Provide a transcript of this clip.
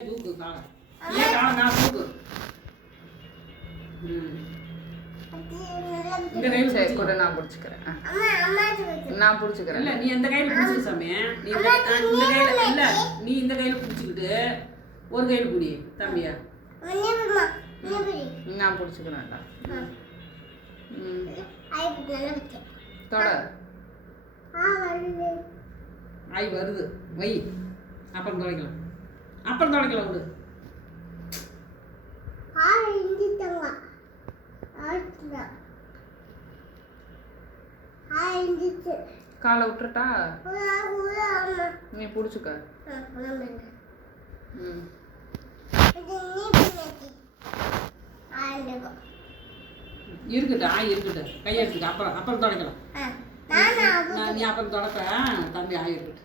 தூக்கு காலை ஏன் காலை நான் தூக்கு இந்த கையில் சரி கூட நான் பிடிச்சிக்கிறேன். நான் பிடிச்சிக்கிறேன். இல்லை நீ எந்த கையில் பிடிச்சிக்க சாமி நீ இந்த கையில் இல்லை நீ இந்த கையில் பிடிச்சிக்கிட்டு ஒரு கையில் பிடி தம்பியா நான் பிடிச்சிக்கிறேன்டா. தொட ஆய் வருது வை அப்புறம் துடைக்கலாம் விடு காலை விட்டுட்டா நீ பிடிச்சிக்க. இருக்கட்டும் ஆய் இருக்கட்டும் கையை எடுத்துக்க அப்புறம் துடைக்கலாம் நீ அப்புறம் தொடப்ப தம்பி ஆய் இருக்கட்டும்